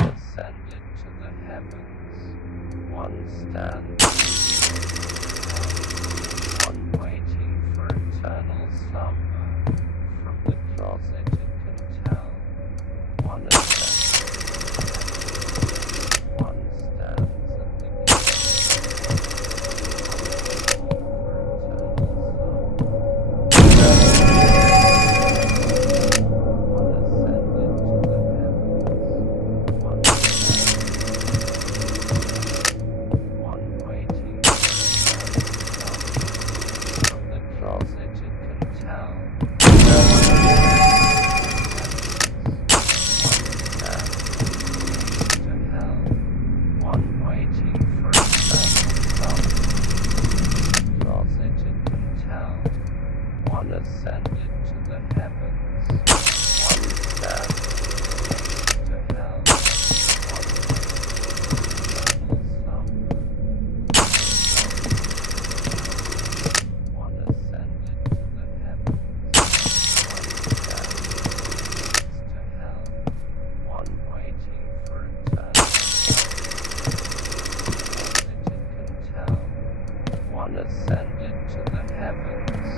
Ascended to the heavens, one stands, one waiting for eternal slumber. From the closet it can tell, one ascends, one stands at the ascended to the heavens, one stands to hell, one one ascended to the heavens, one waiting for eternal one ascended to the heavens.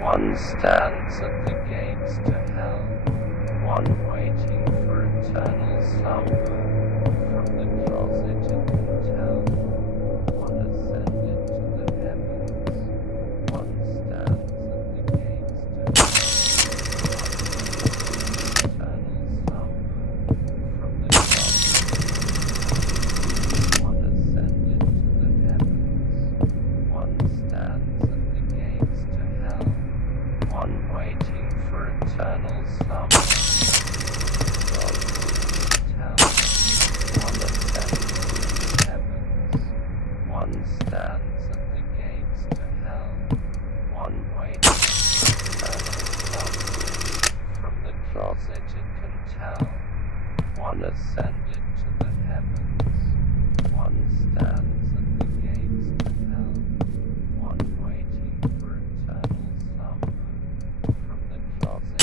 One stands at the gates to hell, one waiting for eternal slumber. From the closet it can tell, one ascended to the heavens, one stands at the gates to hell, eternal slumber. From the closet one ascended to the heavens, one stands at the gates to hell, one waiting for eternal slumber. One ascends to the heavens, one stands at the gates to hell, one waiting for eternal slumber. From the closet it can tell, one ascended to the heavens, one stands at the gates to hell, one waiting for eternal slumber. From the closet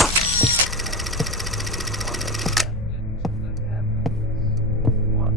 one ascended to the heavens, one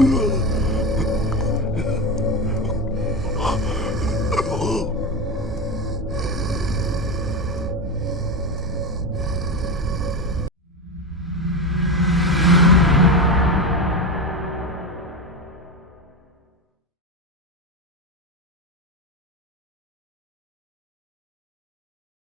Ugh.